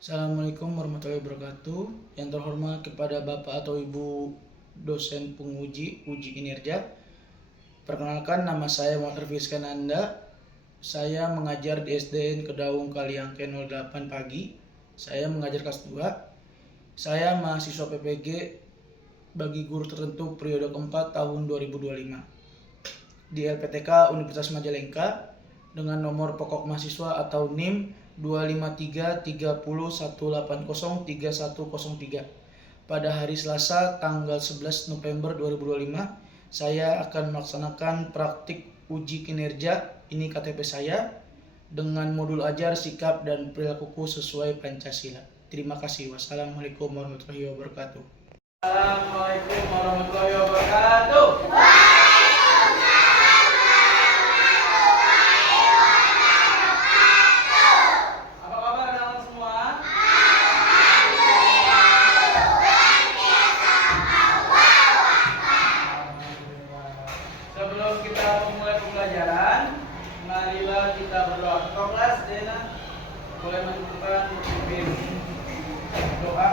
Assalamualaikum warahmatullahi wabarakatuh. Yang terhormat kepada Bapak atau Ibu dosen penguji uji kinerja. Perkenalkan, nama saya Muhammad Rizkan Anda. Saya mengajar di SDN Kedaung Kaliangke 08 pagi. Saya mengajar kelas 2. Saya mahasiswa PPG bagi guru tertentu periode keempat tahun 2025 di LPTK Universitas Majalengka dengan nomor pokok mahasiswa atau NIM 2533018031103. Pada hari Selasa tanggal 11 November 2025 saya akan melaksanakan praktik uji kinerja, ini KTP saya, dengan modul ajar sikap dan perilakuku sesuai Pancasila. Terima kasih. Wassalamualaikum warahmatullahi wabarakatuh. Assalamualaikum warahmatullahi wabarakatuh. Apa kabar anak semua? Sebelum kita memulai pembelajaran, marilah kita berdoa. Kelas Dena boleh menentukan pimpin doa.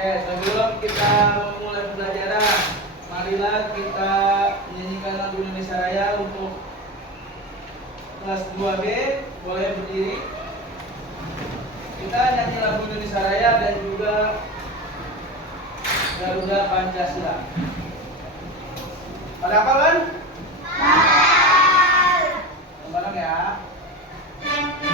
Sebelum kita memulai pembelajaran, marilah kita menyanyikan lagu Indonesia Raya untuk kelas 2B. Boleh berdiri. Kita nyanyi lagu Indonesia Raya dan juga Garuda Pancasila. Pada apa kan? Bareng ya. Indonesia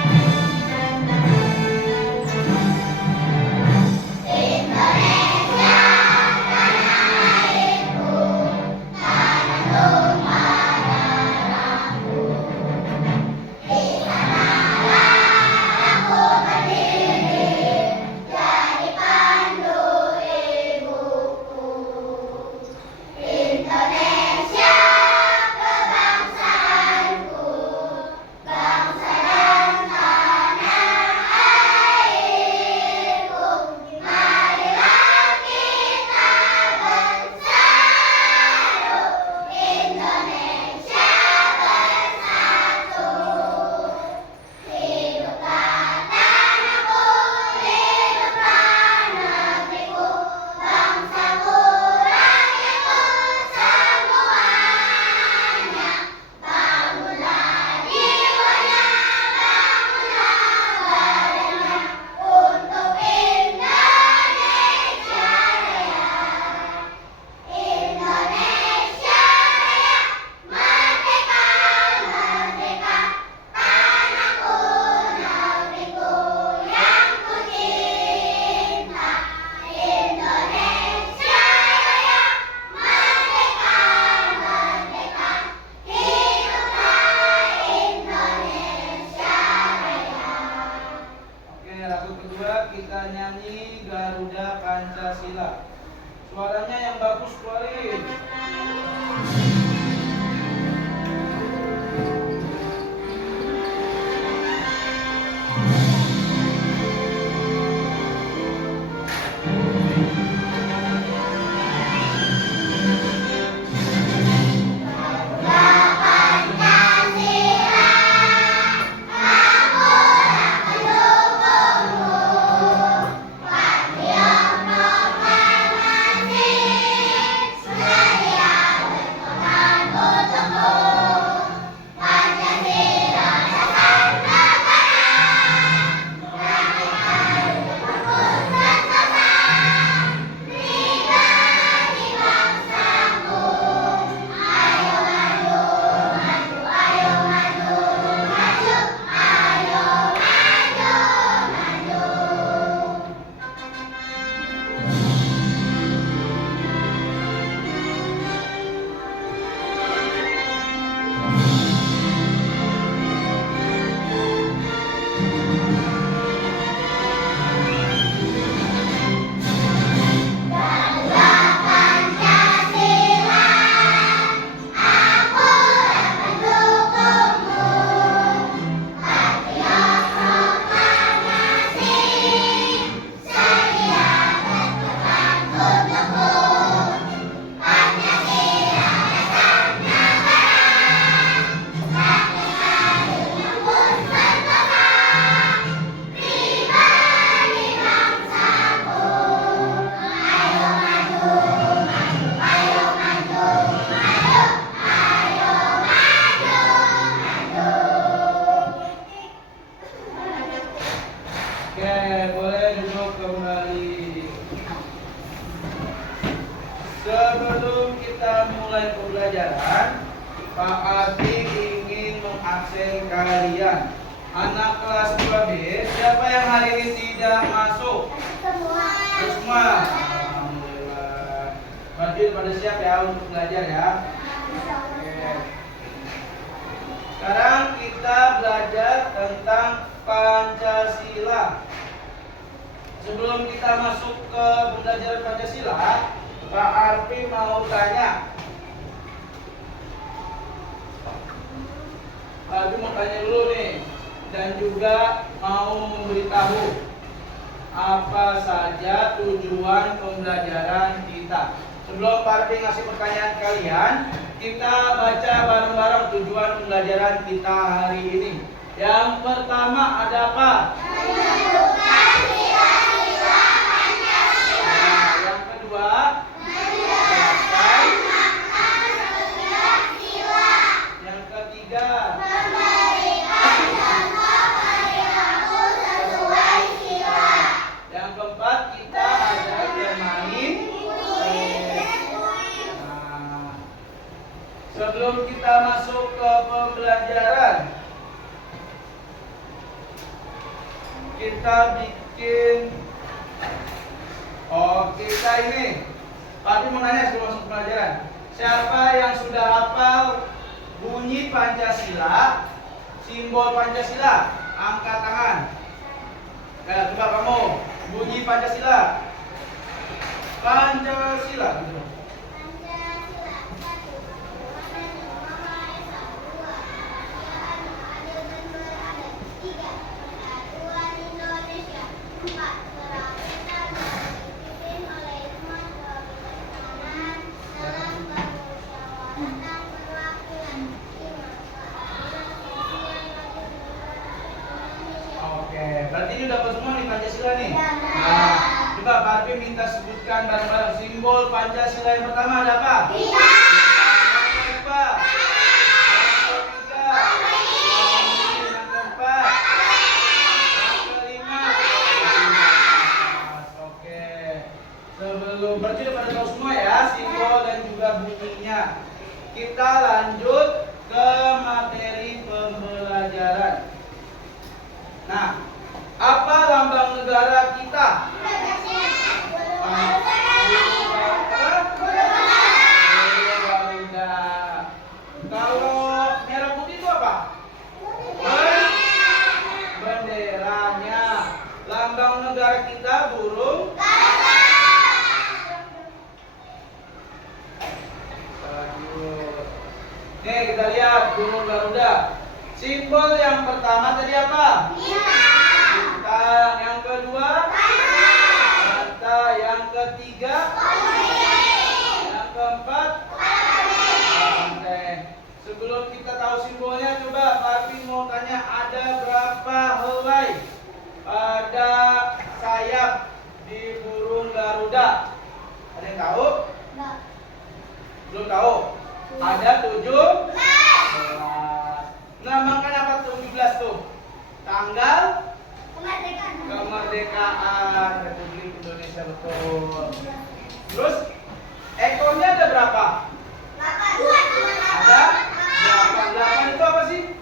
sebelum kita mulai pembelajaran, Pak Arti ingin mengabsen kalian. Anak kelas 2B, siapa yang hari ini tidak masuk? Semua. Alhamdulillah. Berarti pada siap ya untuk belajar ya. Oke. Sekarang kita belajar tentang Pancasila. Sebelum kita masuk ke pembelajaran Pancasila, Pak Arfi mau tanya. Pak Arfi mau tanya dulu nih, dan juga mau memberitahu apa saja tujuan pembelajaran kita. Sebelum Pak Arfi ngasih pertanyaan kalian, kita baca bareng-bareng tujuan pembelajaran kita hari ini. Yang pertama ada apa? Yang kedua, yang ketiga, yang keempat kita ada bermain. Sebelum kita masuk ke pembelajaran, kita bikin kita ini. Tapi mau nanya sebelum masuk pelajaran, siapa yang sudah hafal bunyi Pancasila, simbol Pancasila? Angkat tangan. Nah, coba kamu bunyi Pancasila. Pancasila. Berarti ini dapat semua nih Pancasila nih. Nah, coba Pak Arfi minta sebutkan bareng-bareng simbol Pancasila yang pertama ada apa? Yang kedua, yang ketiga, yang keempat, yang kelima. Oke. Sebelum berarti udah pada tahu semua ya simbol dan juga bunyinya. Kita lanjut ke materi pembelajaran. Nah, apa lambang negara kita? Garuda. Kalau merah putih itu apa? Benderanya. Lambang negara kita burung. Nih kita lihat burung Garuda. Simbol yang pertama tadi apa? Bintang. Yang kedua? Mata. Yang ketiga? Yang keempat? Banteng. Sebelum kita tahu simbolnya, coba Pak Arfi mau tanya, ada berapa helai pada sayap di burung Garuda? Ada yang tahu? Belum tahu? Ada 7. Melambangkan apa 17 tuh? Tanggal kemerdekaan Republik Indonesia, betul. Terus ekornya ada berapa? 8. Ada 8. 8 itu apa sih?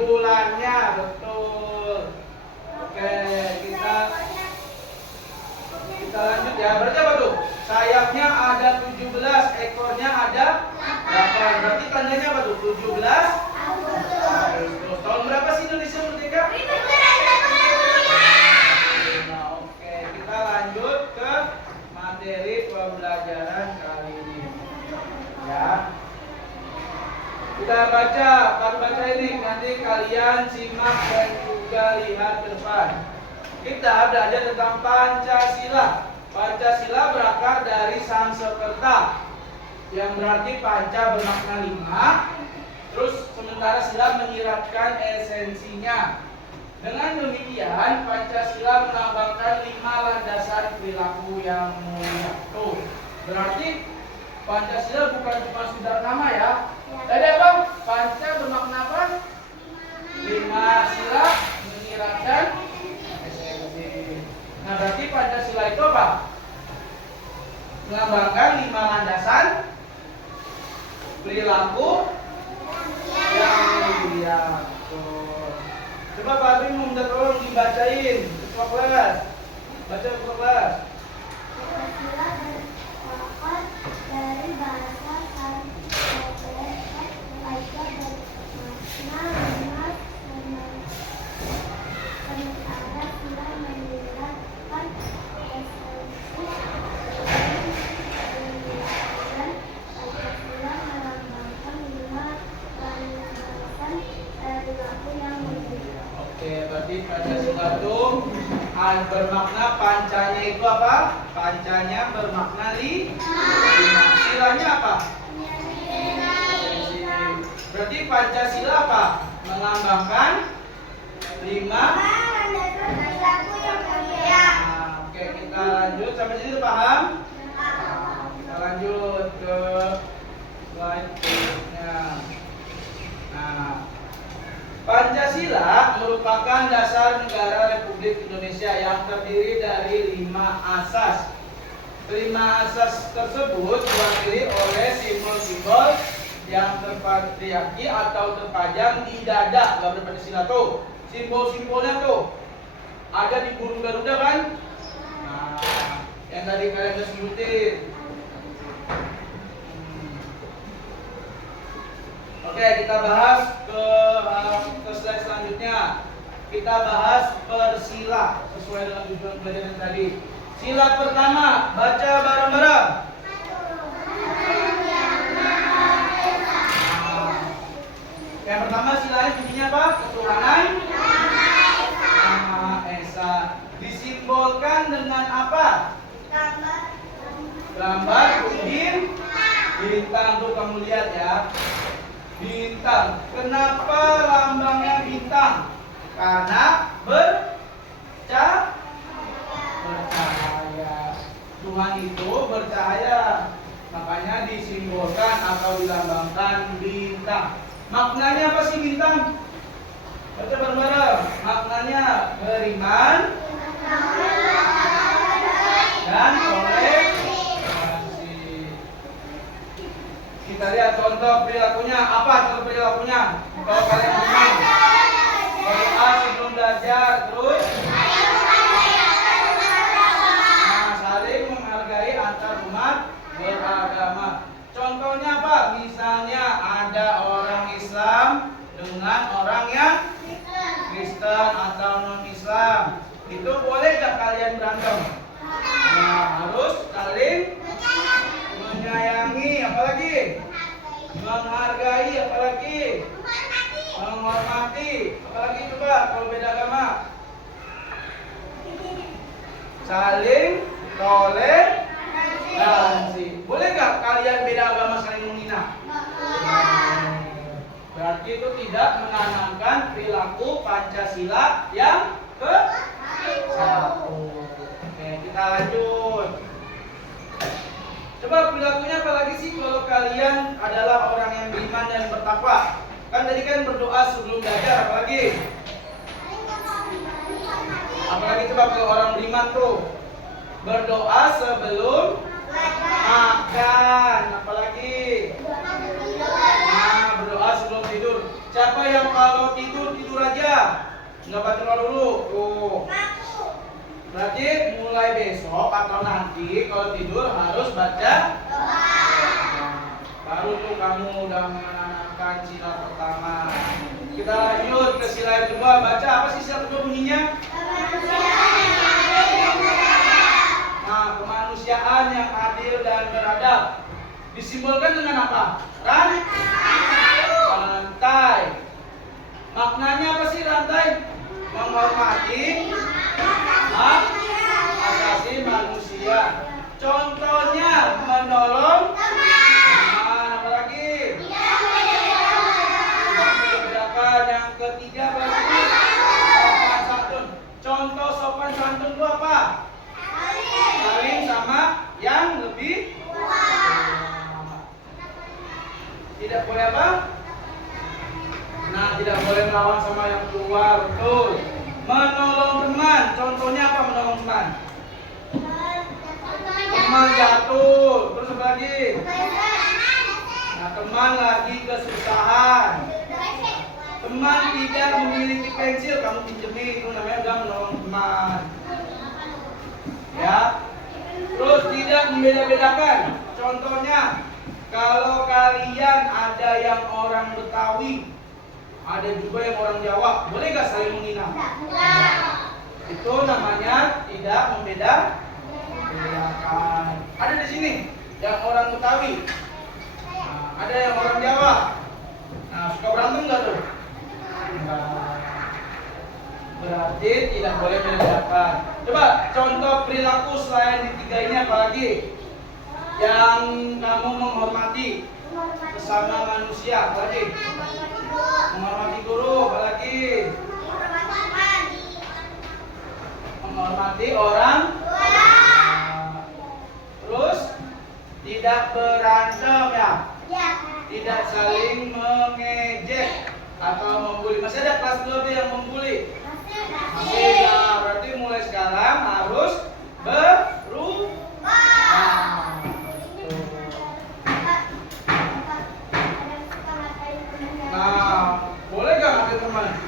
Bulannya, betul. Oke, kita lanjut ya. Berarti apa tuh? Sayapnya ada 17, ekornya ada 8. Berarti tandanya apa tuh? 17 Agustus. Tahun berapa sih Indonesia merdeka? Nah, oke, kita lanjut ke materi pembelajaran kali ini. Ya. Kita baca ini, nanti kalian simak dan juga lihat ke depan. Kita belajar tentang Pancasila. Pancasila berakar dari Sanskerta, yang berarti panca bermakna 5. Terus sementara sila menyiratkan esensinya. Dengan demikian Pancasila melambangkan 5 landasan perilaku yang mulia. Tuh, berarti Pancasila bukan cuma sekedar nama ya. Tadi apa? Panca bermakna apa? 5, sila menyiratkan esensi. Nah, berarti Pancasila itu apa? melambangkan 5 landasan perilaku yang mulia. Coba Pak Abim minta tolong dibacain ketua kelas. Baca ketua kelas. Pancasila berakar dari bahasa Sansekerta, yaitu bermakna luas, sementara sila meninggalkan esensi pendidikan. Pancasila melambangkan 5 landasan perilaku yang mulia. Oke, berarti Pancasila itu bermakna pancanya itu apa? Pancanya bermakna 5. Silanya apa? Berarti Pancasila apa? Melambangkan 5. Oke, kita lanjut sampai sini udah paham? Kita lanjut ke slide berikutnya. Nah, Pancasila merupakan dasar negara Republik Indonesia yang terdiri dari 5 asas. 5 asas tersebut diwakili oleh simbol-simbol yang terpatriarki atau terpajang di dada. Gambar Pancasila tuh, simbol-simbolnya tuh ada di burung Garuda kan? Nah, yang tadi kalian udah sebutin. Oke, kita bahas ke slide selanjutnya. Kita bahas persila sesuai dengan tujuan pelajaran tadi. Sila pertama, baca bareng-bareng. Yang pertama silanya bunyinya apa? Ketuhanan Maha Esa. Disimbolkan dengan apa? Gambar bintang tuh kamu lihat ya. Bintang. Kenapa lambangnya bintang? Karena bercahaya. Tuhan itu bercahaya. Makanya disimbolkan atau dilambangkan bintang. Maknanya apa sih bintang? Baca bareng-bareng. Maknanya beriman dan toleransi. Kita lihat contoh perilakunya. Apa contoh perilakunya? Kalau kalian bingung, berdoa sebelum belajar, terus saling menghargai antar umat beragama. Contohnya apa? Misalnya ada orang Islam dengan orang yang Kristen atau non-Islam. Itu boleh gak kalian berantem? Nah, harus saling menyayangi, apalagi menghargai, apalagi menghormati, apalagi coba kalau beda agama. Saling toleransi. Boleh gak kalian beda agama saling menghina? Berarti itu tidak menanamkan perilaku Pancasila yang ke-1. Oke, kita lanjut. Coba perilakunya apalagi sih kalau kalian adalah orang yang beriman dan bertakwa? Kan tadi kan berdoa sebelum belajar, apalagi? Apalagi coba kalau orang beriman tuh berdoa sebelum makan, apalagi? Nah, berdoa sebelum tidur. Siapa yang kalau tidur aja, nggak baca doa dulu? Tuh. Berarti mulai besok atau nanti kalau tidur harus baca doa. Baru tuh kamu udah menanamkan sila pertama. Kita lanjut ke sila yang kedua. Baca apa sih sila kedua bunyinya? Nah, kemanusiaan yang adil dan beradab. Disimbolkan dengan apa? Rantai. Maknanya apa sih rantai? Menghormati hak asasi manusia. Contohnya menolong teman, apalagi? Kebijakan yang ketiga berarti sopan santun. Contoh sopan santun itu apa? Saling sama yang lebih tua. Tidak boleh apa? Nah, tidak boleh melawan sama yang tua, betul. Menolong teman, contohnya apa menolong teman? Teman jatuh. Terus apa lagi? Nah, teman lagi kesusahan. Teman tidak memiliki pensil, kamu pinjemin, itu namanya udah menolong teman. Ya. Terus tidak membeda-bedakan. Contohnya, kalau kalian ada yang orang Betawi, ada juga yang orang Jawa, boleh gak saling menghina? Itu namanya tidak membedakan. Ada di sini yang orang Betawi, ada yang orang Jawa. Nah, suka berantem nggak tuh? Enggak. Berarti tidak boleh membedakan. Coba contoh perilaku selain di tiga ini apalagi? Yang kamu menghormati sesama manusia, apalagi? Menghormati guru, apalagi? Menghormati orang. Terus tidak berantem ya? Tidak saling mengejek atau membuli. Masih ada kelas 2B yang membuli? Masih ya, berarti mulai sekarang harus berubah. Nah, boleh gak ngatain teman?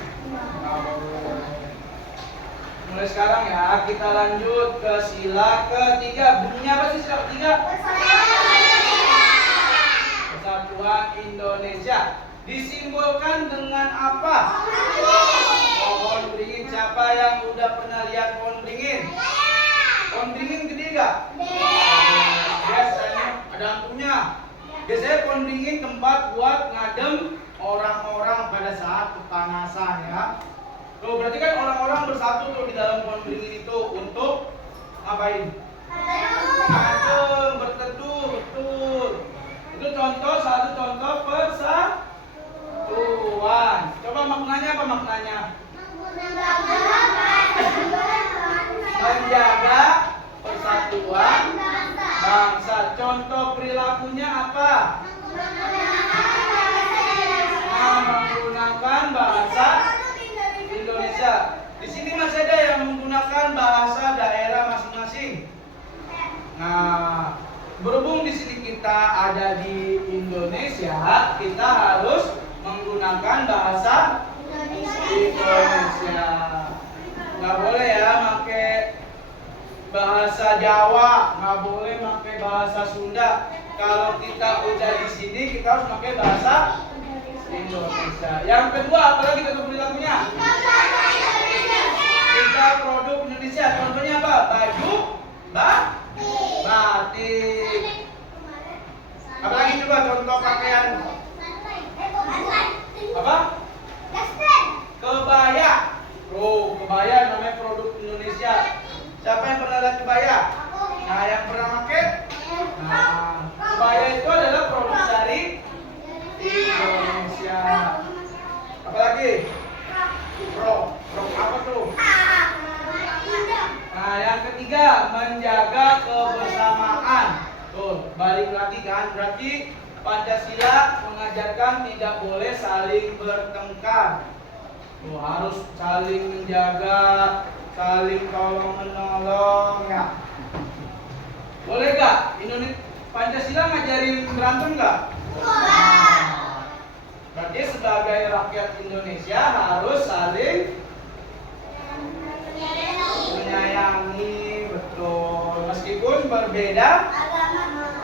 Mulai sekarang ya, kita lanjut ke sila ketiga. Bunyinya apa sih sila ketiga? Persatuan Indonesia. Disimbolkan dengan apa? Pohon beringin. Siapa yang udah pernah lihat pohon beringin? Pohon beringin gede gak? Biasanya ada lampunya. Biasanya pohon beringin tempat buat ngadem orang-orang pada saat kepanasan ya. Tuh berarti kan orang-orang bersatu tuh di dalam pohon beringin itu untuk ngapain? Ngadem, berteduh, betul. Itu contoh, satu contoh persatuan. Coba maknanya apa maknanya? Menjaga persatuan bangsa. Contoh perilakunya apa? Menggunakan bahasa Indonesia. Di sini masih ada yang menggunakan bahasa daerah masing-masing. Nah, berhubung di sini kita ada di Indonesia, kita harus menggunakan bahasa Indonesia. Nggak boleh ya pakai bahasa Jawa, nggak boleh pakai bahasa Sunda. Kalau kita udah di sini, kita harus pakai bahasa Indonesia. Yang kedua, apalagi contoh perilakunya? Kita produk Indonesia. Contohnya apa? Baju, batik. Apalagi coba contoh pakaian? Apa? Kebaya. Oh, kebaya namanya produk Indonesia. Siapa yang pernah lihat kebaya? Nah, yang pernah pakai? Nah, kebaya itu adalah produk dari Indonesia. Apalagi? Rok apa tuh? Nah, yang ketiga, menjaga kebersamaan. Tuh, balik lagi kan, berarti Pancasila mengajarkan tidak boleh saling bertengkar. Tuh, harus saling menjaga, saling tolong menolong ya. Boleh gak? Pancasila ngajarin berantem gak? Berarti sebagai rakyat Indonesia harus saling menyayangi, betul. Meskipun berbeda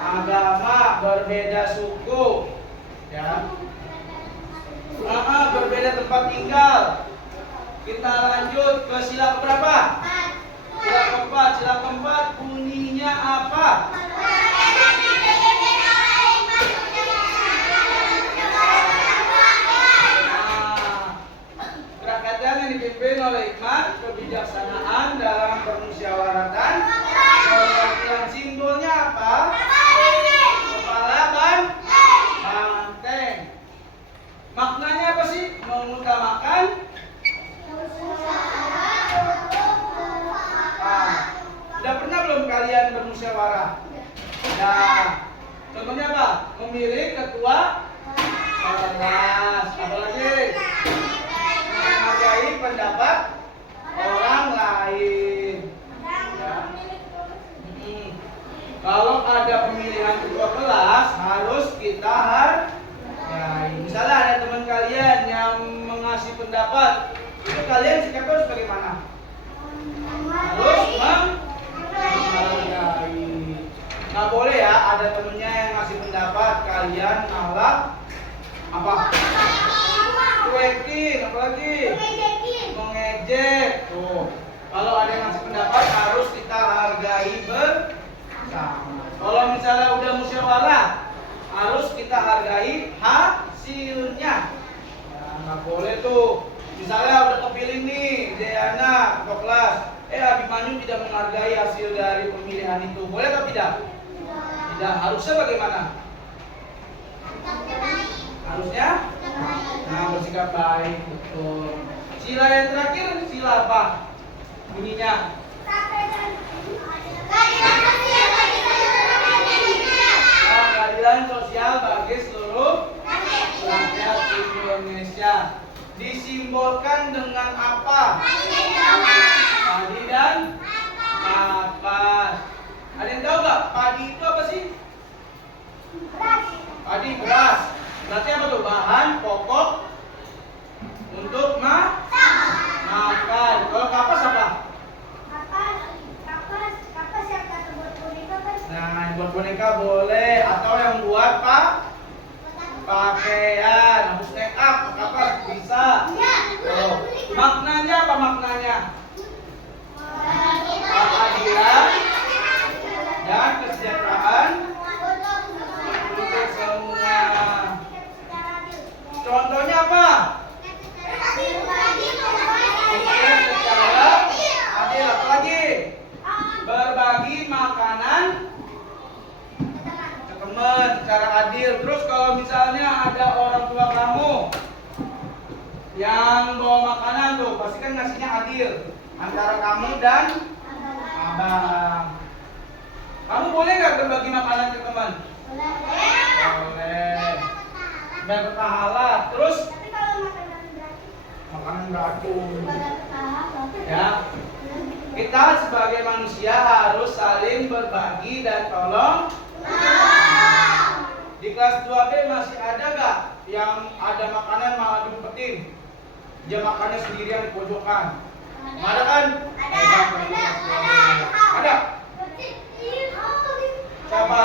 agama, berbeda suku, ya, berbeda tempat tinggal. Kita lanjut ke sila keberapa? Sila keempat. Sila keempat bunyinya apa? Kerakyatan yang dipimpin oleh hikmat, kebijaksanaan dalam permusyawaratan. Pengertian simbolnya apa? Kepala banteng. Maknanya apa sih? Mengutamakan udah pernah belum kalian bermusyawarah? Nah, contohnya apa? Memilih ketua kelas. Apalagi? Menghargai pendapat orang lain. Ya. Kalau ada pemilihan ketua kelas harus kita hargai. Misalnya ada teman kalian yang mengasih pendapat, itu kalian sikapnya harus bagaimana? Harus menghargai. Nggak boleh ya ada temennya yang ngasih pendapat kalian malah apa? Cuekin, apalagi mengejek. Tuh. Kalau ada yang ngasih pendapat harus kita hargai bersama. Kalau misalnya udah musyawarah harus kita hargai hasilnya. Ya, nggak boleh tuh. Misalnya udah kepilih nih Diana ketua kelas, Abimanyu tidak menghargai hasil dari pemilihan itu. Boleh atau tidak? Tidak. Harusnya bagaimana? Harusnya? Nah, bersikap baik, betul. Sila yang terakhir, sila apa? Bunyinya? Keadilan sosial bagi seluruh rakyat Indonesia. Disimbolkan dengan apa? Padi dan kapas. Ada yang tahu nggak? Padi itu apa sih? Padi, beras. Berarti apa tuh? Bahan pokok untuk makan. Kalau kapas apa? Nah, yang buat boneka boleh. Atau yang buat pakaian, harus make up, kapas bisa. Oh. Maknanya apa maknanya? Keadilan dan kesejahteraan untuk semua. Contohnya apa? Hidup secara adil. Apa lagi? Berbagi makanan ke teman secara adil. Terus kalau misalnya ada orang tua kamu yang bawa makanan tuh, pasti kan ngasihnya adil antara kamu dan abang. Kamu boleh nggak berbagi makanan ke teman? Boleh. Dan berpahala. Terus makanan beracun. Ya. Kita sebagai manusia harus saling berbagi dan tolong. Di kelas 2B masih ada gak yang ada makanan malah diumpetin? Dia makannya sendirian di pojokan. Ada kan? Ada? Siapa?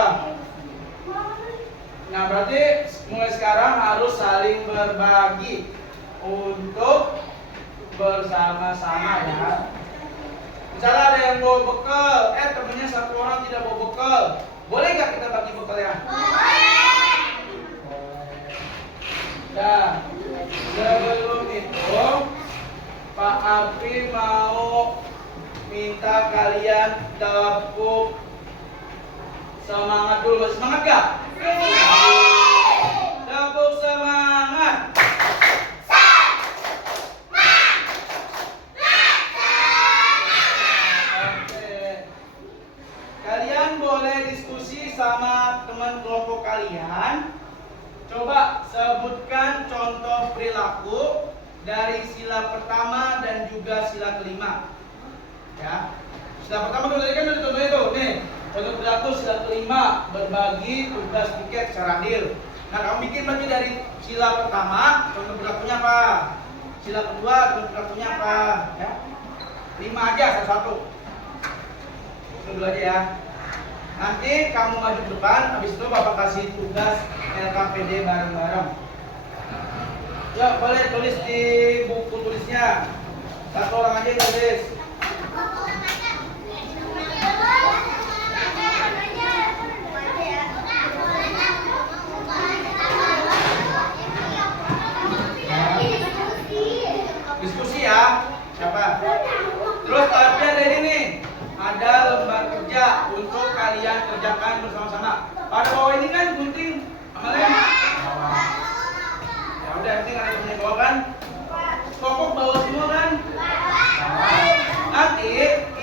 Nah, berarti mulai sekarang harus saling berbagi untuk bersama-sama ya. Misalnya ada yang bawa bekal, temennya satu orang tidak bawa bekal, boleh nggak kita bagi bekal ya? Nah, sebelum itu Pak Api mau minta kalian tepuk semangat dulu. Semangat gak? Tepuk semangat. Kalian boleh diskusi sama teman kelompok kalian. Coba sebutkan contoh perilaku dari sila pertama dan juga sila kelima. Ya. Sila pertama tadi kan udah contohnya tuh, nih. Contoh perilaku sila kelima, berbagi tugas tiket secara adil. Nah, kamu bikin berarti dari sila pertama, contoh perilakunya apa? Sila kedua, contoh perilakunya apa? Ya. 5 aja satu-satu. Tunggu aja ya. Nanti kamu maju ke depan, habis itu Bapak kasih tugas LKPD bareng-bareng. Ya, boleh tulis di buku tulisnya. Satu orang aja yang tulis. Diskusi ya. Siapa? Terus ada dari ini. Ada lembar kerja untuk kalian kerjakan bersama-sama. Pada bawah ini kan gunting sama lem. Ya udah, ini kalian punya bawah kan? Pokok bawah semua kan? Nanti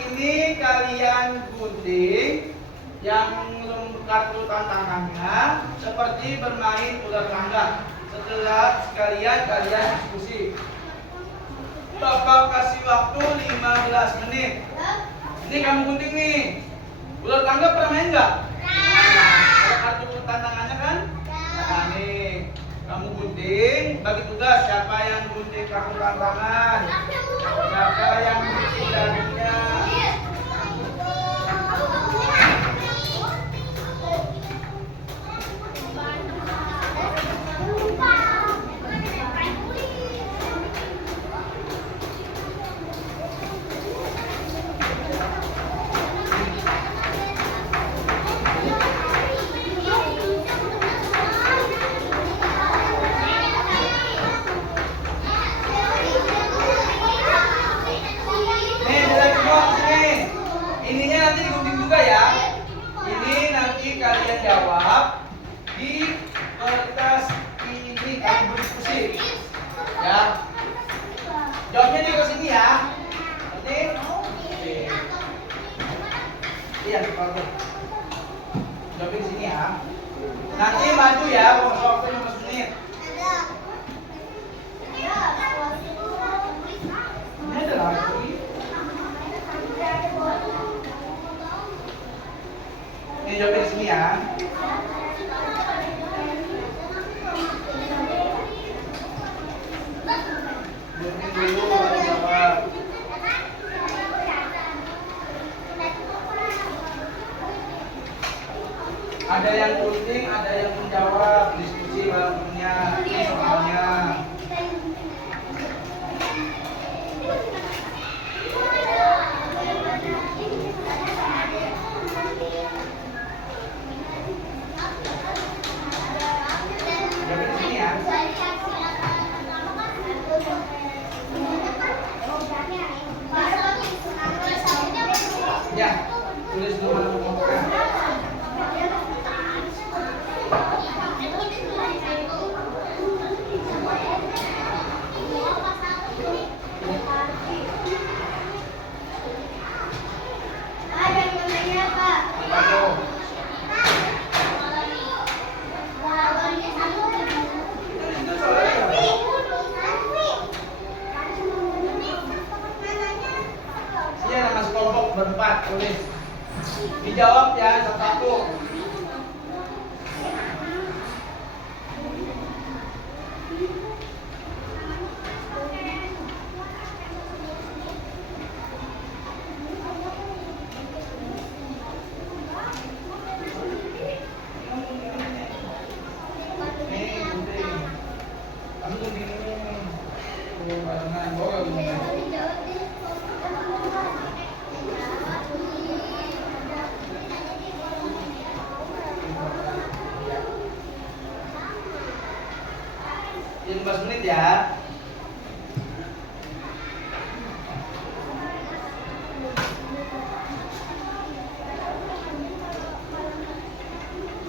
ini kalian gunting yang kartu tantangannya seperti bermain ular tangga. Setelah sekalian kalian diskusi. Bapak kasih waktu 15 menit. Ini kamu gunting nih. Ular tangga pernah main nggak? Ada kartu tantangannya kan? Nah nih, kamu gunting, bagi tugas siapa yang gunting kartu tantangan, siapa yang gunting dagingnya. Nih, mulai semua sini. Ininya nanti digunting juga ya. Ini nanti kalian jawab di kertas ini, kalian berdiskusi. Ya. Jawabnya di sini ya. Nanti. Oke. Iya, kalau jawabnya di sini ya. Nanti maju ya, waktu 15 menit. Ini adalah ini jawabnya di sini ya. Gunting dulu baru jawab. Ada yang gunting, ada yang menjawab, diskusi bareng temennya, ini soalnya. Jawabnya di sini ya. Ya, tulis dulu mana mengumpulkan. Ada yang nanya Pak. Apa tuh? Tulis itu soalnya. Iya, nama sekelompok berempat, tulis. Dijawab ya satu-satu. Nih, gunting. Kamu gunting ini. Tuh, barengan. Bawa gunting. Ini 15 menit ya.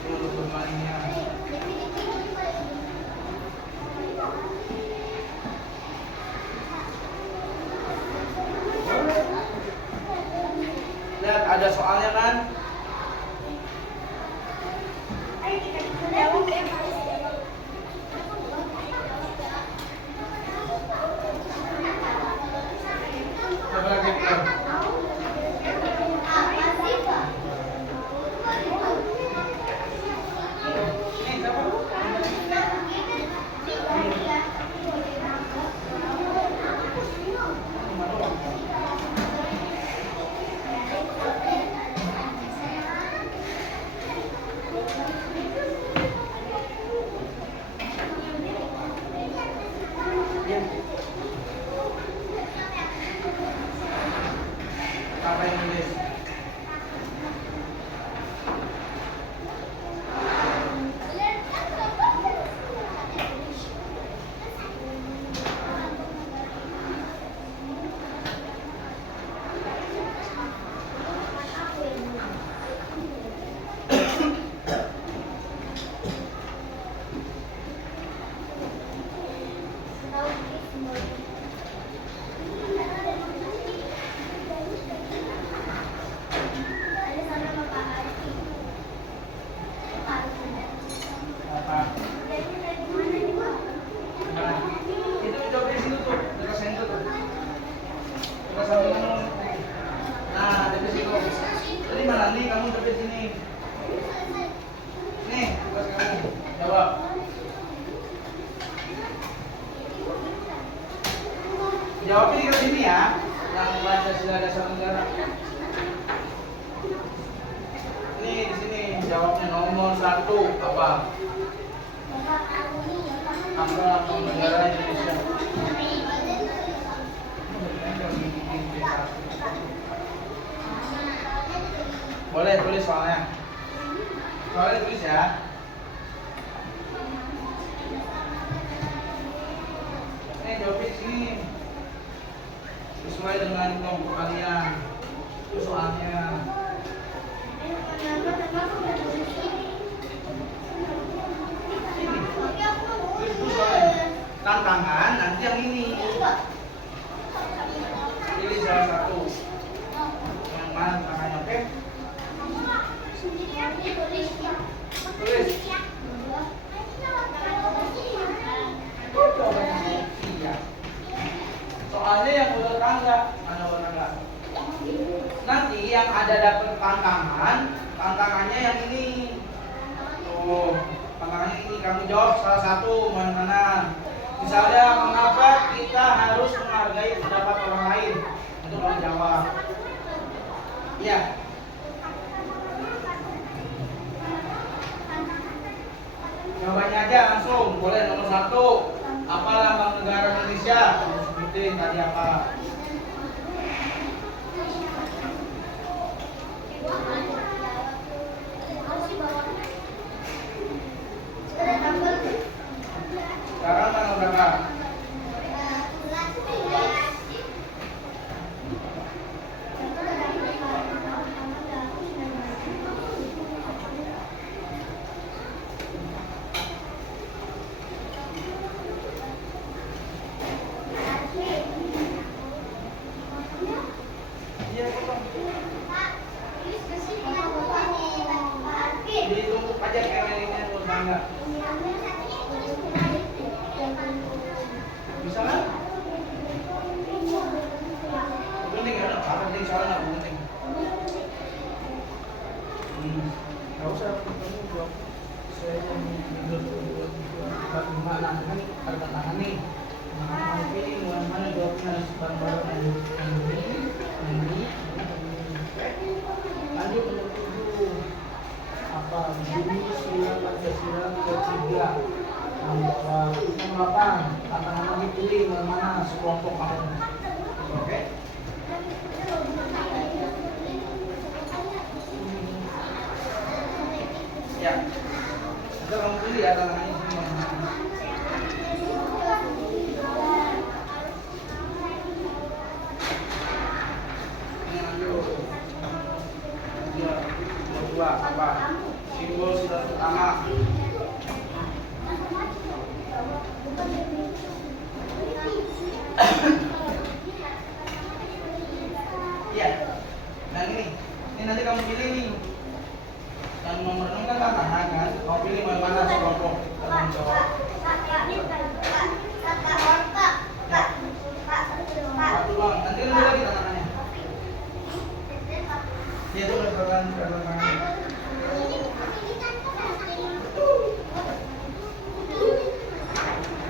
Tuh, bermainnya. Lihat ada soalnya kan? Jawabnya di sini ya. Yang Pancasila dasar negara. Ini di sini jawabnya nomor 1 apa? Apa lambang negara Indonesia? Boleh tulis soalnya. Soalnya tulis ya. Ini jawabnya di sini. Sesuai dengan kelompok kalian. Itu soalnya. Tantangan nanti yang ini. Pilih salah satu. Yang mana tantangannya, oke? Tulis. Iya. Soalnya yang udah tangga, mana udah tangga? Nanti yang ada dapat tantangannya yang ini. Tuh, tantangannya ini kamu jawab salah satu mana. Misalnya, mengapa kita harus menghargai pendapat orang lain? Itu kamu jawab. Iya. Jawabannya aja langsung. Boleh nomor 1. Apa lambang negara Indonesia? Kamu sebutin tadi apa? Sekarang tanggal berapa? Iya, potong. Ditumpuk aja kemelingnya tuh, enggak? Bisa kan? Penting ya, apa penting soalnya nggak penting. Nggak usah kamu jawab. Saya yang gimana kan ada tantangan nih. Nah, pilih mana jawabnya bareng-bareng ini. Oke. Lanjut untuk 7. Apa? Bumi Sila Pancasila ketiga. Nomor 8. Tantangan lagi pilih mana sekelompok kamu. Oke. Ya. Kita kamu pilih ya tantangannya sini mana. Ini lanjut. 2 apa? Simbol silaturahmi. Iya. Nah ini nanti kamu pilih nih. Yang nomor 6 kan tantangan kan? Kamu pilih mana sekelompok. Kamu jawab. Satu bang. Nanti kan ada lagi tantangannya. Iya itu udah tantangannya.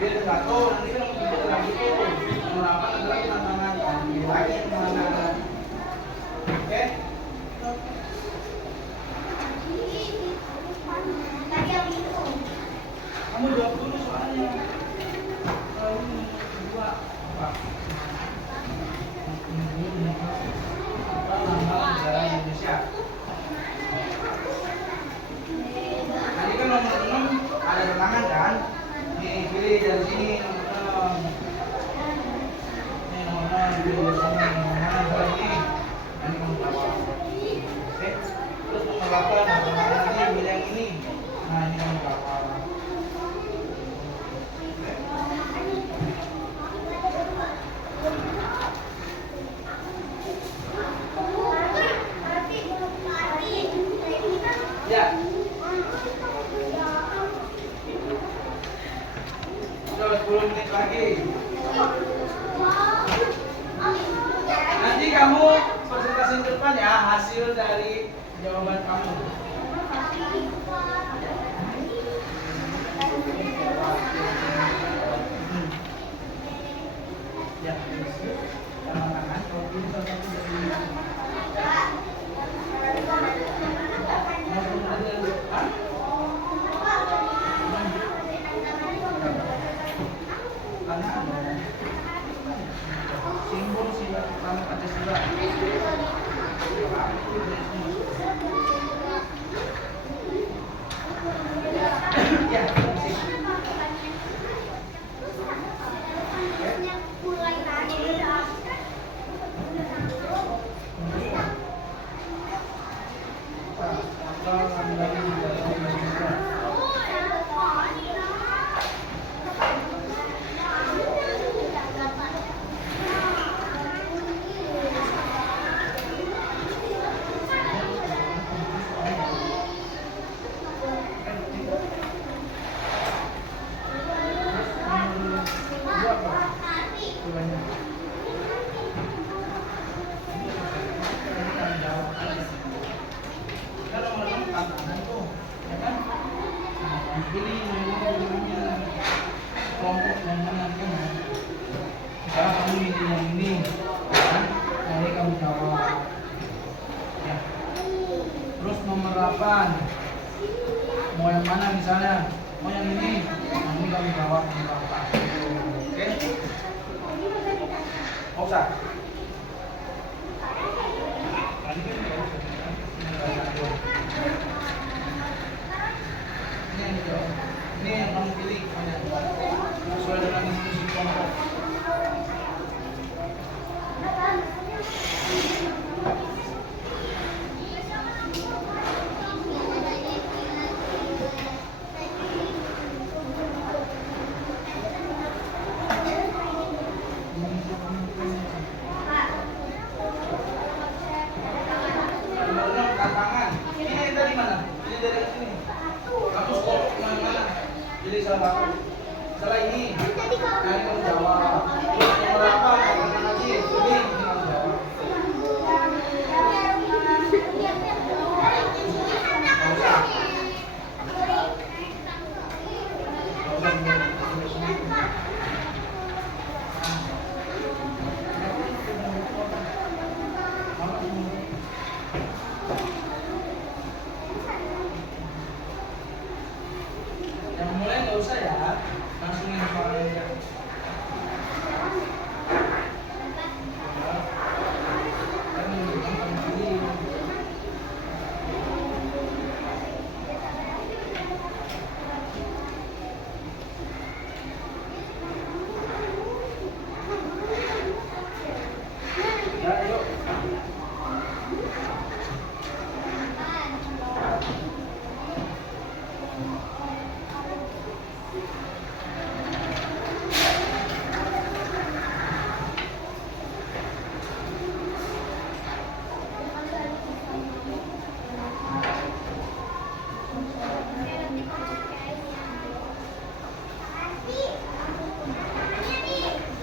Dia ada 1, nanti kan nomor 7 lagi tuh. Nomor 8 ada lagi tantangan. Pilih lagi yang mana. Oke? Kamu jawab dulu soalnya. Ini 2 apa? Apa lambang negara Indonesia? Tadi kan nomor 6 ada tantangan kan? Nih pilih dari sini nomor 6. Ini nomor 6 pilih dari sini. Nomor mana ini? Ini nomor 8. Oke? Terus nomor 8 lagi pilih yang ini. Nah ini nomor 8. Ya. Sudah 10 menit lagi. Nanti kamu presentasi depan ya hasil dari jawaban kamu. Ya. pilih yang mana kelompok yang mana kan. Sekarang kamu pilih yang ini, kan? Yang ini kamu jawab. Ya. Terus nomor 8. Mau yang mana misalnya? Mau yang ini kamu jawab nomor 8. Oke? Mau usah? Ini yang kamu pilih sesuai dengan institusi kelompok. Nomor 6 tantangan. Ini dari mana? Ini dari sini. Kamu skor kemana-mana. Pilih salah satu. Salah ini. Nah, ini kamu jawab. Terus nomor apa? Tantangan lagi. Ini kamu jawab. Yang mulai nggak usah ya, langsung yang paling aja. Ya, yuk.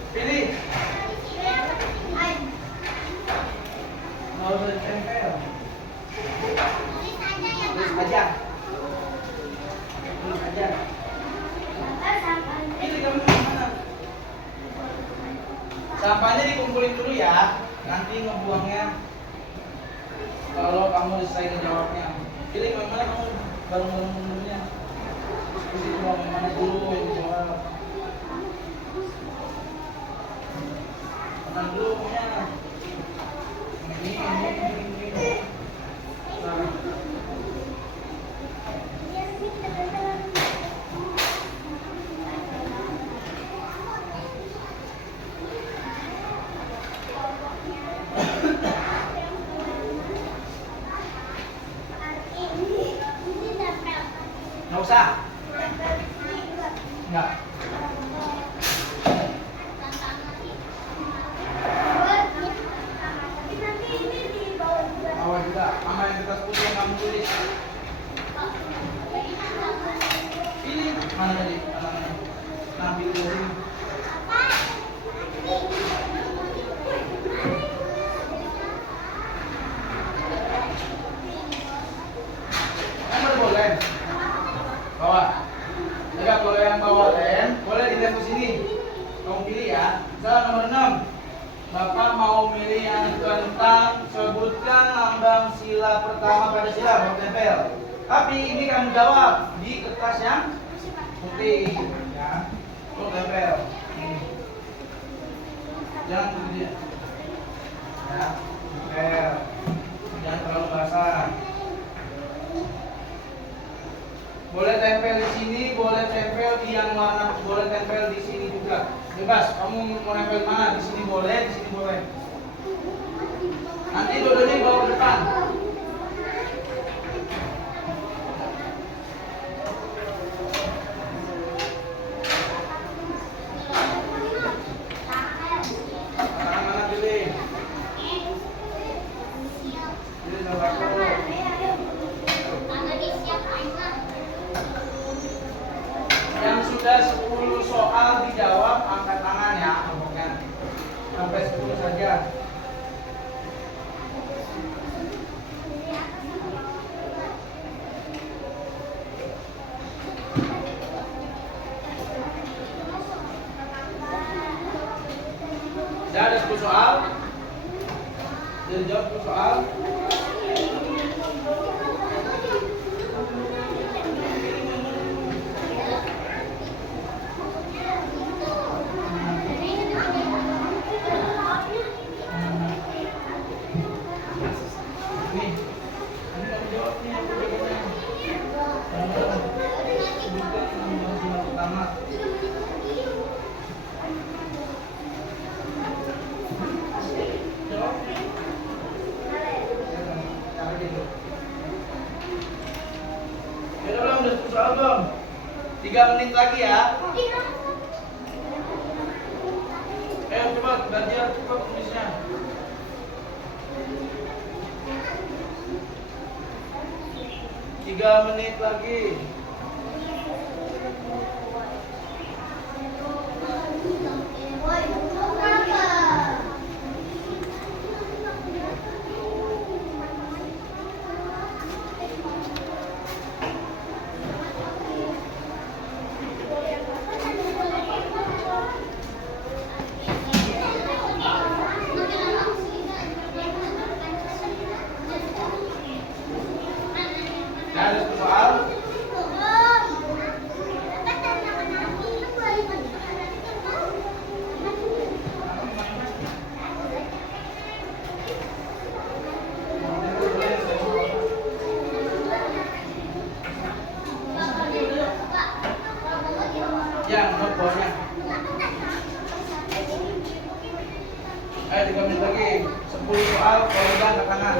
Pilih. Nggak usah ditempel. Tulis aja. Tulis aja. Pilih kamu yang mana? Sampahnya dikumpulin dulu ya. Nanti ngebuangnya kalau kamu selesai ngejawabnya. Pilih yang mana kamu bareng-bareng dulunya. Pilih yang mana dulu yang dijawab. Tenang dulu punya. Ini. Nah. Nggak usah. Nggak. Awal juga. Mama yang kertas putih yang kamu tulis. Pilih mana tadi? Nah, pilih dari sini. Nomor boleh. Bawa. Enggak boleh yang bawa len, boleh dilihat ke sini. Kamu pilih ya. Misalnya nomor 6. Bapak mau milih yang tentang sebutkan lambang sila pertama pada sila, bapak tempel. Tapi ini kamu jawab di kertas yang putih, ya. Bapak tempel. Jangan tulis dia. Ya, tempel. Jangan terlalu basah. Boleh tempel di sini, boleh tempel di yang warna, boleh tempel di sini juga. Bebas, kamu mau nempel mana? Di sini boleh, di sini boleh. Nanti dua-duanya bawa ke depan. Mana pilih? Pilih salah satu. Yang sudah 10 soal dijawab angkat tangan ya, kelompoknya. Sampai 10 saja. 10 soal. Dia jawab 10 soal. Nih, ini kamu jawab nih yang sebutkan nama pertama. Jawab. Cara gitu. Ya udah belum, udah 10 soal belum? 3 menit lagi ya. Ayo cepat, belajar cepat tulisnya. Tiga menit lagi. Ada 10 soal. Yang nomornya. Ayo 3 menit lagi. 10 soal, pegang ke tangan.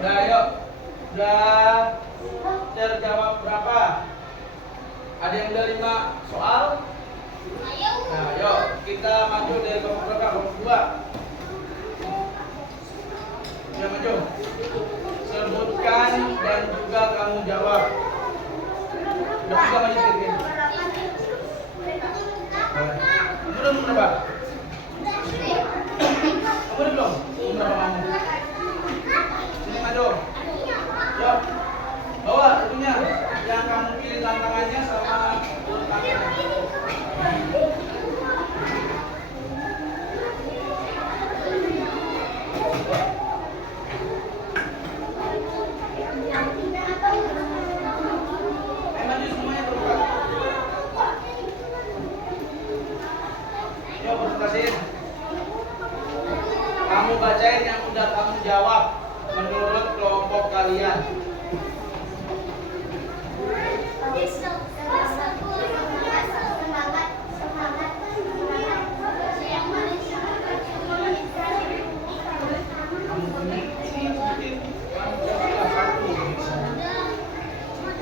Udah, yuk. Udah terjawab berapa? Ada yang udah 5 soal? Nah, yuk kita maju dari kelompok berapa? Kelompok 2. Ya, maju. Sebutkan dan juga kamu jawab. Udah 3 maju sedikit. Kamu udah berapa? Kamu udah belum? Berapa kamu? Sini maju. Yuk. Bawa itunya. Yang kamu pilih tantangannya sama urut tangannya. Maju semuanya terbuka. Yuk, presentasiin. Kamu bacain yang udah kamu jawab menurut kelompok kalian.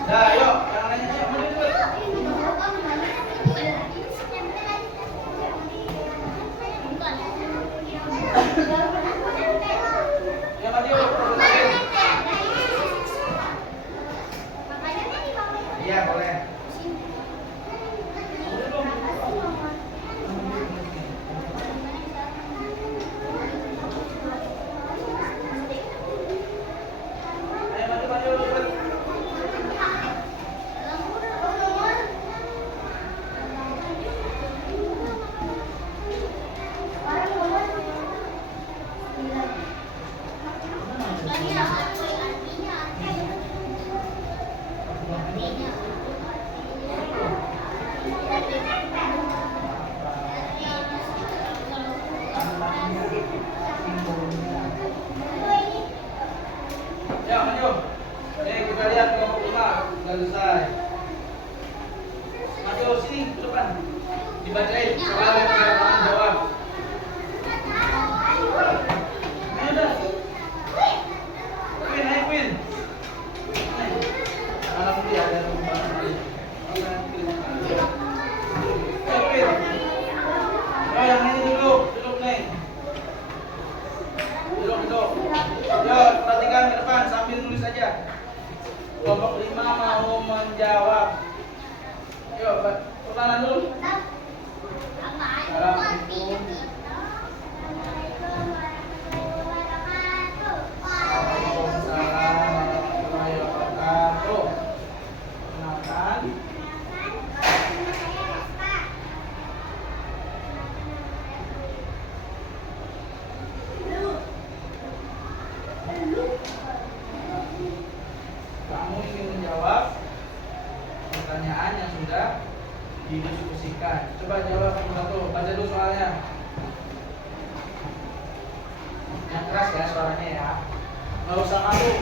Nah, yuk, yang lainnya siap maju cepet. Ya maju, presentasiin. Dibacain soal yang tidak kamu jawab. Ayo dah. Queen, ayo Queen. Alam dia ada rumah. Ayo Queen. Oh, yang ini duduk nih. Duduk. Yo, perhatikan ke depan sambil nulis aja. Kelompok 5 mau menjawab. Yo, perkenalan dulu. Assalamualaikum. Waalaikumsalam warahmatullahi wabarakatuh. Perkenalkan. Kamu ingin menjawab pertanyaan yang sudah didiskusikan. Coba jawab satu-satu. Baca dulu soalnya. Yang keras ya suaranya ya. Nggak usah malu.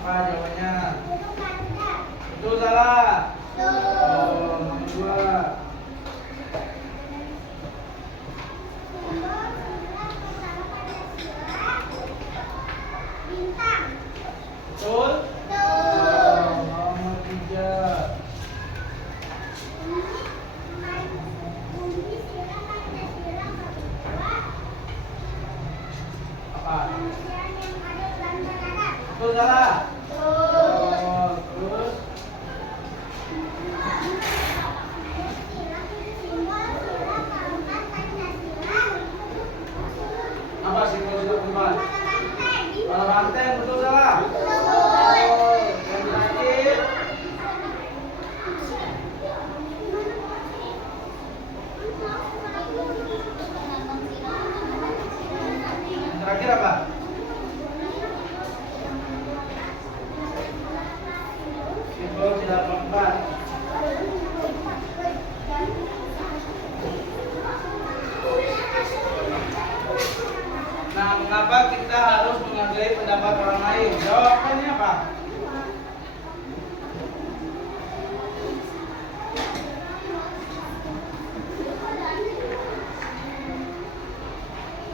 Apa jawabannya? Betul salah. Oh, nomor 2. Betul? Oh, nomor 3. Apa? Betul salah? Oh, terus? Apa simbol kehidupan? Kepala banteng, betul salah? Oh, yang terakhir? Yang terakhir apa? Simbol tidak keempat. Nah, mengapa kita harus menghargai pendapat orang lain? Jawabannya apa?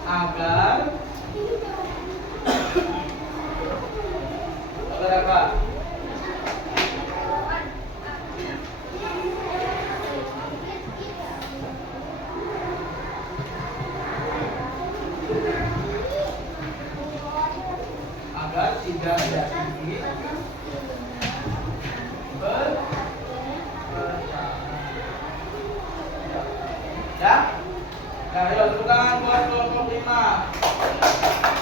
Agar apa? Agar tidak terjadi ya? Nah, ayo tepuk tangan buat kelompok 5.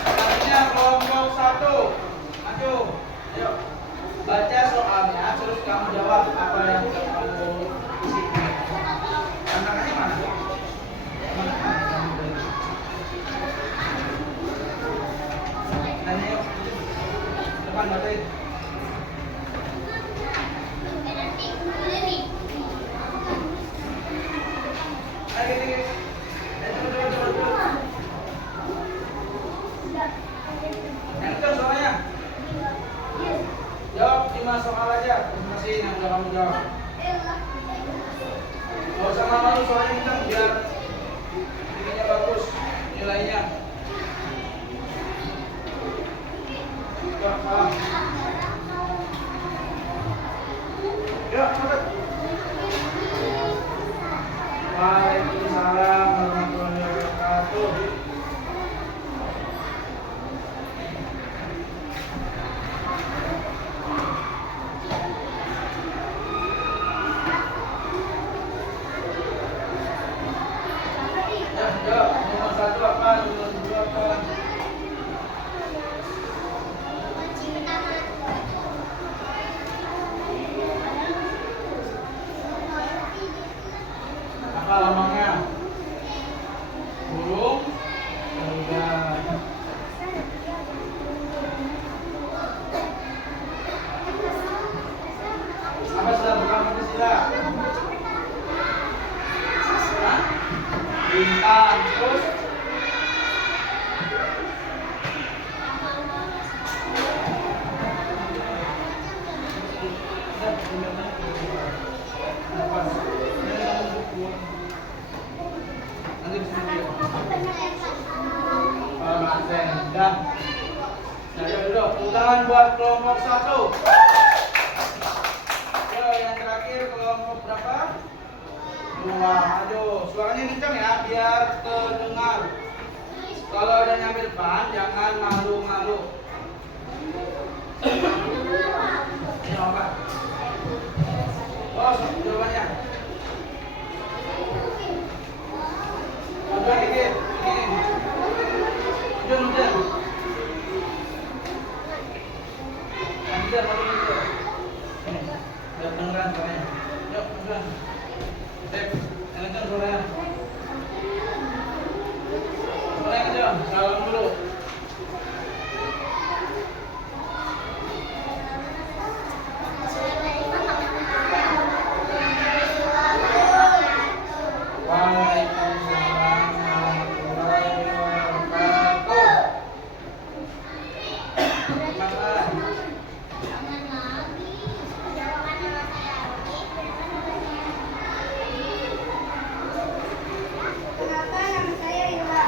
Selanjutnya kelompok 1. Maju. Ayo. Baca soalnya terus kamu jawab apa yang kamu isi. Tantangannya mana? Nanya yuk. Depan bacain. Ayo, gini. Coba. Yang itu soalnya. Jawab 5 soal aja. Masing-masing yang udah kamu jawab. Gak usah malu soalnya kita biar ininya bagus nilainya. Salam. Ya, cepet. Waalaikumsalam warahmatullahi wabarakatuh. Ya, nomor 1 apa? Nomor 2 apa? Apa lambangnya? Burung. Enggak. Apa sudah bukan Pancasila? Hah? Bintang. Terus? Udah, Lepas. Ini kamu buku. Nanti di sini. Absen. Dah. Saya duduk. Ulangan buat kelompok 1. Yo, yang terakhir kelompok berapa? 2. Aduh, suaranya kencang ya biar terdengar. Kalau ada nyampe depan jangan malu-malu. Ini apa? Oh, jawabannya. Udah dikit. Ini. Udah. Udah. Ini. Biar dengeran suaranya. Yuk, udah. Sip. Enakan suaranya. Suaranya aja. Salam dulu. Waalaikumsalam warahmatullahi wabarakatuh. Makan. Kenapa nama saya Ila?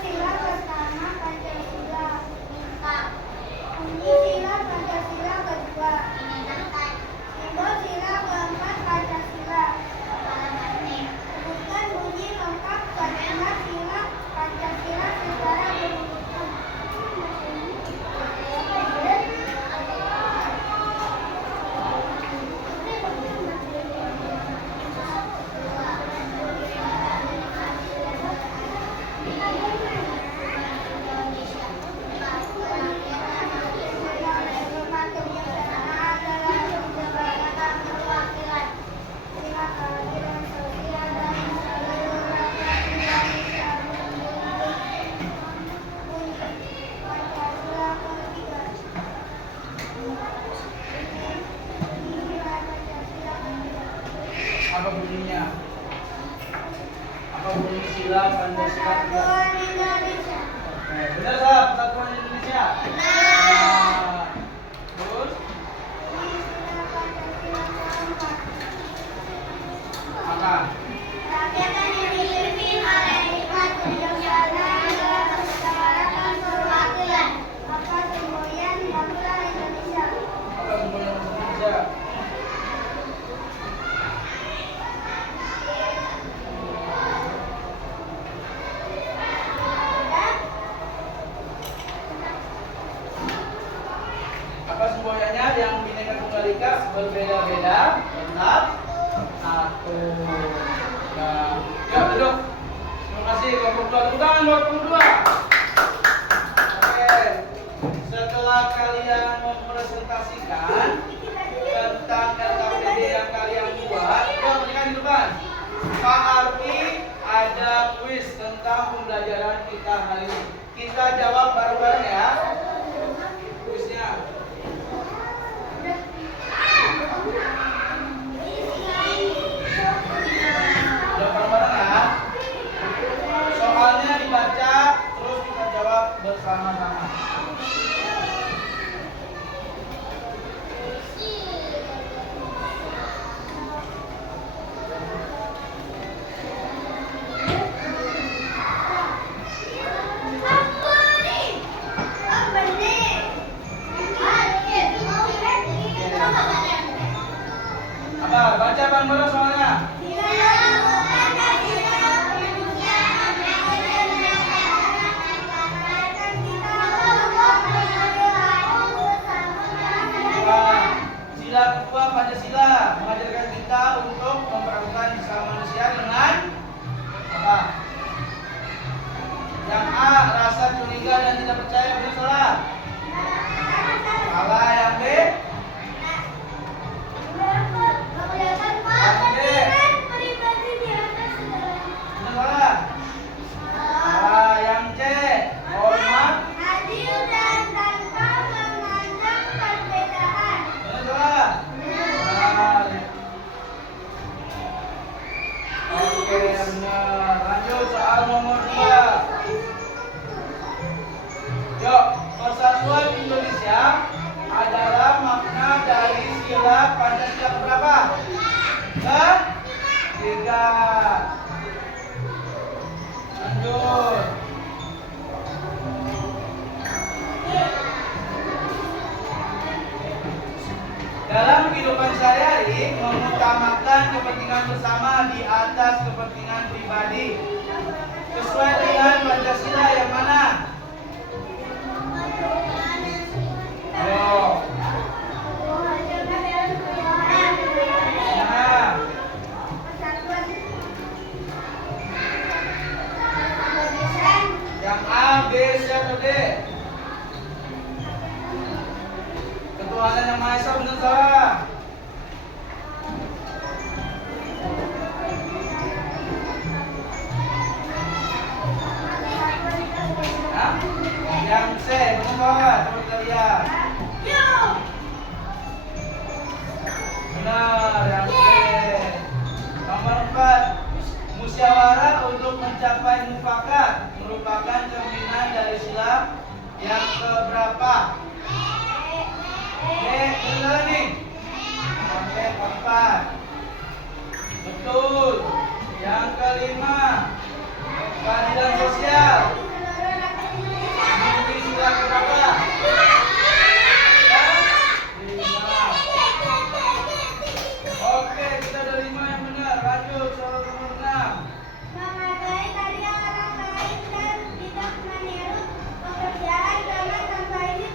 Sila pertama Pancasila. Sila Pancasila kedua. Sila keempat Pancasila. Bukan bunyi lengkap kalimat sila Pancasila secara berurutan. Apa bunyinya? Apa bunyi sila Pancasila? Persatuan Indonesia. Oke, benar salah Persatuan Indonesia. Nah, terus Sila Pancasila keempat. apa? Rakyat yang dipimpin oleh hikmat kebijaksanaan dalam menyuarakan perwakilan. Apa semboyan bangsa Indonesia? Apa bunyi Indonesia? Apa semboyannya yang Bhinneka Tunggal Ika berbeda-beda tetap satu. Nah, yuk duduk. Terima kasih kelompok 2. Tepuk tangan buat kelompok 2. Oke. Setelah kalian mempresentasikan tentang LKPD yang kalian buat, yuk berikan di depan. Pak Arfi ada kuis tentang pembelajaran kita hari ini. Kita jawab bareng-bareng ya. Kuisnya. Jawab bareng-bareng ya. Soalnya dibaca, terus kita jawab bersama-sama. Apa? Baca bareng-bareng soalnya. Sila kedua Pancasila mengajarkan kita untuk memperlakukan sesama manusia dengan apa? Yang A, rasa curiga dan tidak percaya, benar salah? Salah. Yang B? Benar salah? Salah. Yang C, hormat. Adil dan tanpa memandang perbedaan. Benar salah? Salah. Pancasila keberapa? Ketiga. Lanjut. Dalam kehidupan sehari-hari mengutamakan kepentingan bersama di atas kepentingan pribadi. Sesuai dengan Pancasila yang mana? Ayo. Nah. Yang A, B, C, atau D? Ketuhanan yang Maha Esa, benar salah? Hah? Yang C, benar salah? Coba kita lihat. Benar, yang C. Nomor 4, musyawarah untuk mencapai mufakat merupakan cerminan dari sila yang keberapa? Benar nih. Sampai keempat. Betul. Yang kelima, keadilan sosial. Ini sila keberapa? Oke, kita ada 5 yang benar. Lanjut, soal nomor 6. Menghargai karya orang lain dan tidak meniru pekerjaan zaman tanpa izin.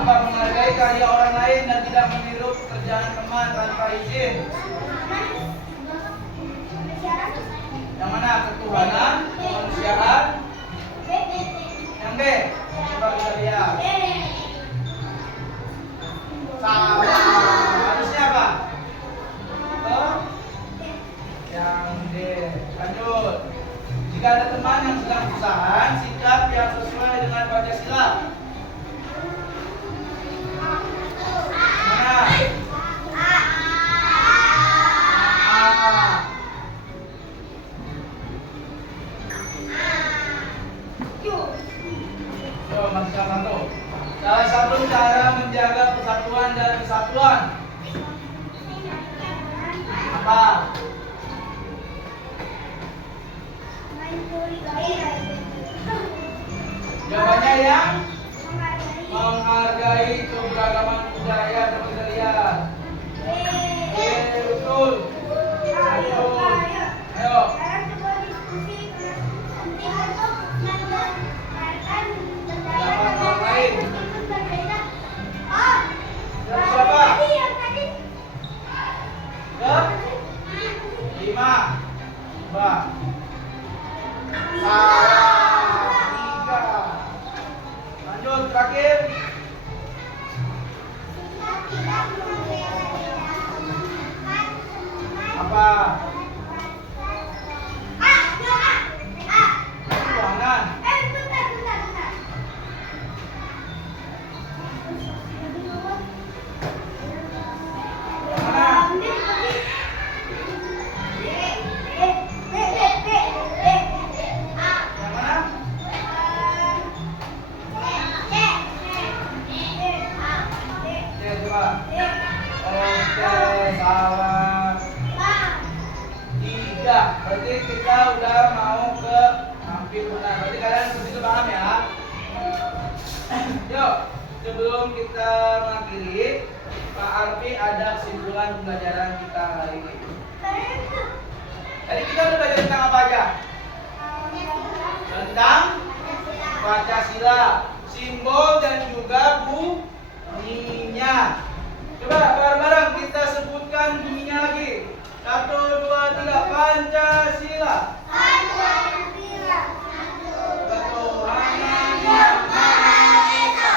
Apa? Menghargai karya orang lain dan tidak meniru pekerjaan teman tanpa izin. Yang mana? Ketuhanan, kemanusiaan. Yang B. Coba kita lihat. Salah. Harusnya apa? Yang D. Lanjut. Jika ada teman yang sedang kesusahan, sikap yang sesuai dengan Pancasila. Mana? A. Coba masih satu. Salah satu cara menjaga persatuan dan kesatuan. Apa? Jawabannya yang menghargai keberagaman budaya. Coba kita lihat. Betul. Ayo. Siapa? Ke? 5. Coba. Salah. 3. Lanjut, terakhir. Apa? Keuangan. Yang mana? C, coba. Oke, salah. 3. Berarti kita udah mau ke hampir benar. Berarti kalian begitu paham ya? Yuk, sebelum kita mengakhiri, Pak Arfi ada kesimpulan pembelajaran kita hari ini. Tadi kita udah belajar tentang apa aja? Tentang Pancasila, simbol dan juga bunyinya. Coba bareng-bareng kita sebutkan bunyinya lagi. 1, 2, 3. Pancasila. Ketuhanan yang Maha Esa.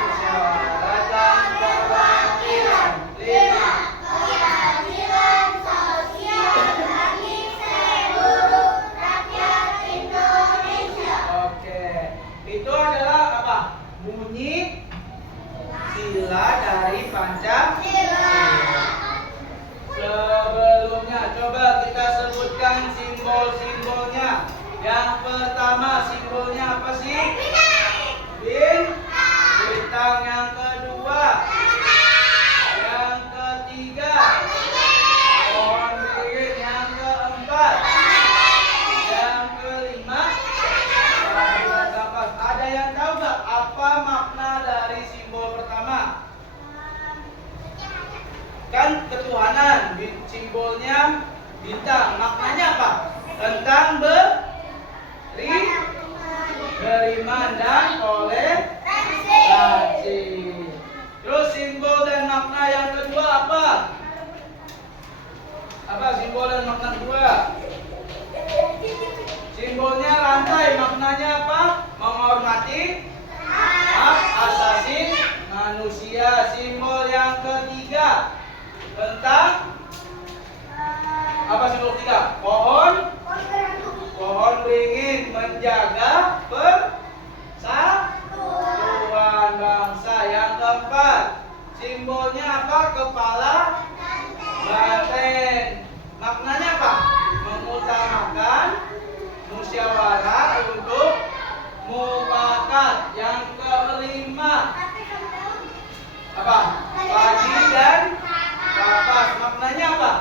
Musyawarah dan perwakilan. 5. bunyi sila dari Pancasila. Sebelumnya coba kita sebutkan simbol-simbolnya. Yang pertama simbolnya apa sih? Bintang. Yang kedua, yang ketiga, pohon beringin. Yang keempat, yang kelima, kapas. Ada yang tahu nggak apa makna dari simbol pertama? Kan ketuhanan, simbolnya bintang. Maknanya apa? Tentang beriman dan toleransi. Terus simbol dan makna yang kedua apa? Apa simbol dan makna kedua? Simbolnya rantai, maknanya apa? Menghormati hak asasi manusia. Simbol yang ketiga tentang apa simbol ketiga? Pohon beringin menjaga persatuan bangsa. Yang keempat, simbolnya apa? Kepala banteng. Maknanya apa? Mengutamakan musyawarah untuk mufakat. Yang kelima, apa? Padi dan kapas. Maknanya apa?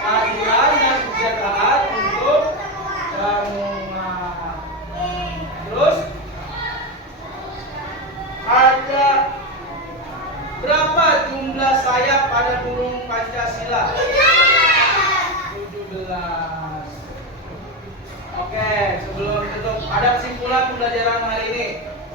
Keadilan dan kesejahteraan untuk semua. Terus ada berapa jumlah sayap pada burung Pancasila? 17. Oke, sebelum tutup, ada kesimpulan pembelajaran hari ini.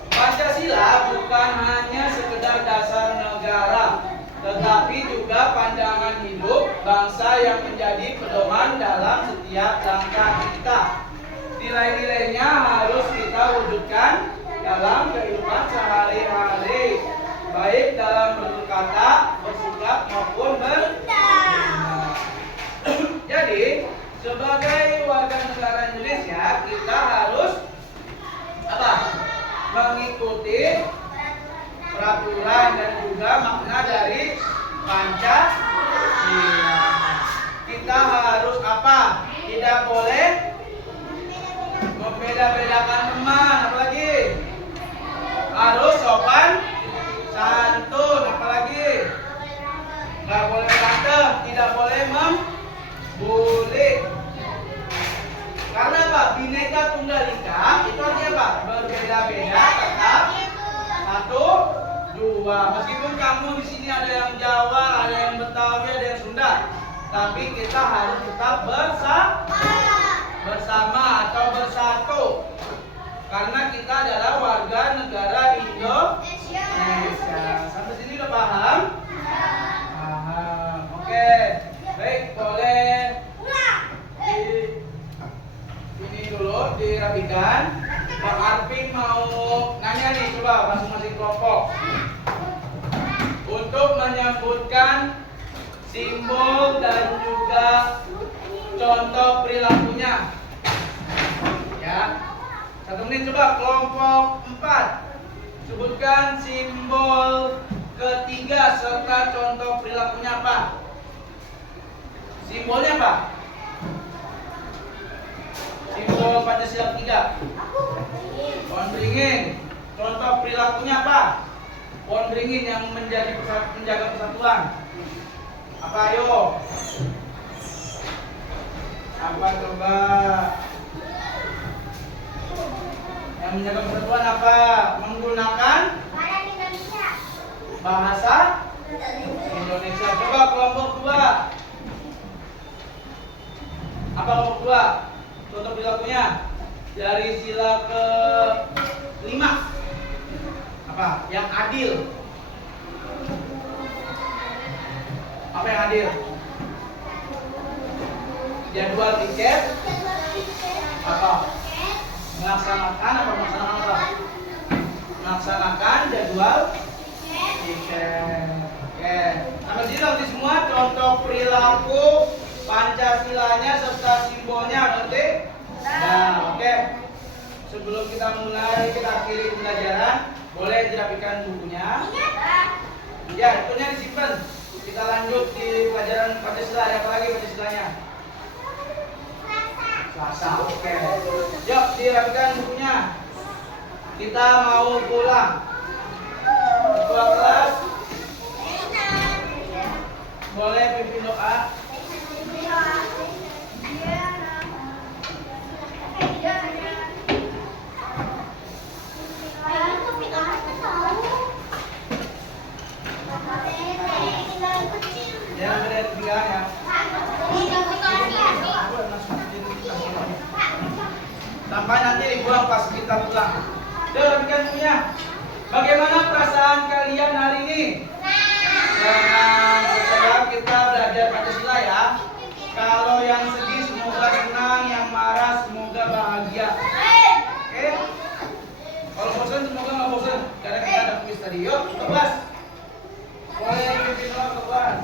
Pancasila bukan hanya sekedar dasar negara, tetapi juga pandangan hidup bangsa yang menjadi pedoman dalam setiap langkah kita. Nilai-nilainya harus kita wujudkan dalam kehidupan sehari-hari, baik dalam berkata, bersikap maupun bernama. Jadi, sebagai warga negara Indonesia, kita harus apa? Mengikuti peraturan dan juga makna dari Pancasila. Kita harus apa? Tidak boleh membeda-bedakan teman, apalagi harus sopan santun, apalagi nggak boleh berantem, tidak boleh membuli. Karena apa? Bineka Tunggal Ika itu artinya apa? Berbeda-beda tetap satu dua. Meskipun kamu di sini ada yang Jawa, ada yang Betawi, ada yang Sunda, tapi kita harus tetap bersama atau bersatu. Karena kita adalah warga negara Indonesia. Sampai sini udah paham? Paham. Oke. Baik, boleh ini dulu dirapikan. Bang Arvin mau nanya nih, coba masing-masing kelompok untuk menyebutkan simbol dan juga contoh perilakunya. Ya, 1 menit coba kelompok 4 sebutkan simbol ketiga serta contoh perilakunya apa? Simbolnya apa? Simbol Pancasila ketiga. Pohon beringin. Contoh perilakunya apa? Pohon beringin yang menjaga persatuan. Apa ayo? Apa coba? Yang menjaga persatuan apa? Menggunakan bahasa Indonesia. Coba kelompok 2. Apa kelompok 2? Contoh perilakunya dari sila ke-5 apa? Yang adil. Apa yang adil? Jadwal tiket apa? Melaksanakan jadwal tiket. Oke. Sampai sini nanti semua contoh perilaku Pancasilanya serta simbolnya nanti. Nah, oke. Sebelum kita mulai, kita akhiri pembelajaran. Boleh dirapikan bukunya. Ya, bukunya disimpan. Kita lanjut di pelajaran Pancasila. Ada apa lagi Pancasilanya? Selasa. Oke. Yuk, dirapikan bukunya. Kita mau pulang. Ketua kelas, boleh pimpin doa. Jangan beda ketinggalan ya. Sampai nanti dibuang pas kita pulang. Rapikan bukunya. Bagaimana perasaan kalian hari ini? Jangan bersedih, kita belajar Pancasila ya. Kalau yang sedih semoga senang, yang marah semoga bahagia. Oke? Kalau bosan semoga nggak bosan. Karena kita ada kuis tadi. Yuk, ke kelas. Boleh pimpin doa ke kelas.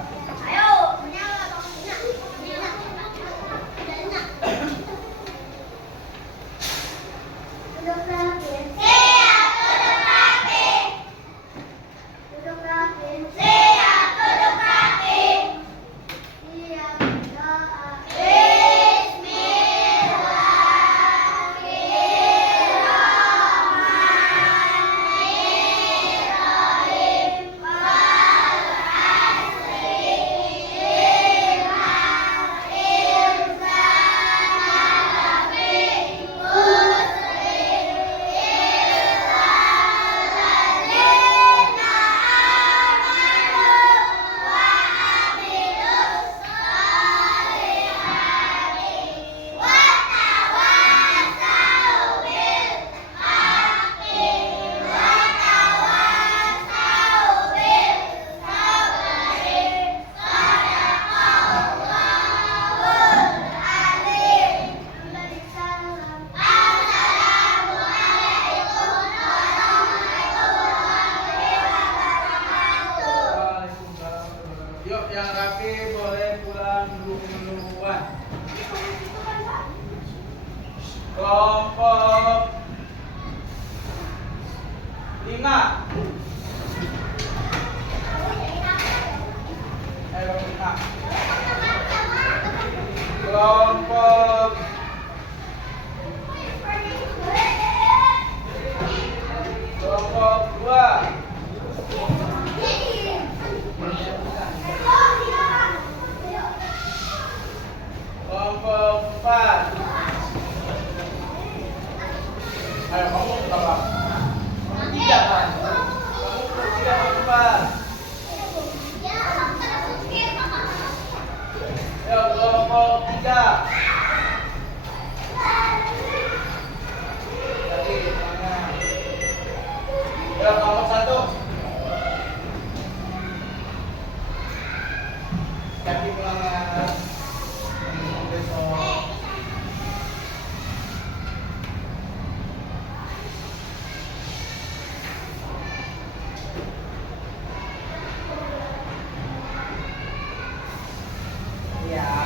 Yuk, yang rapi boleh pulang duluan. Kelompok 5. Kelompok 2. Kelompok 4. Ayo kamu berapa? 3 kan? Kamu 3 4. Ayo kelompok 3. Tadi mana? Ayo kelompok 1. Tapi pulang besok. Ya.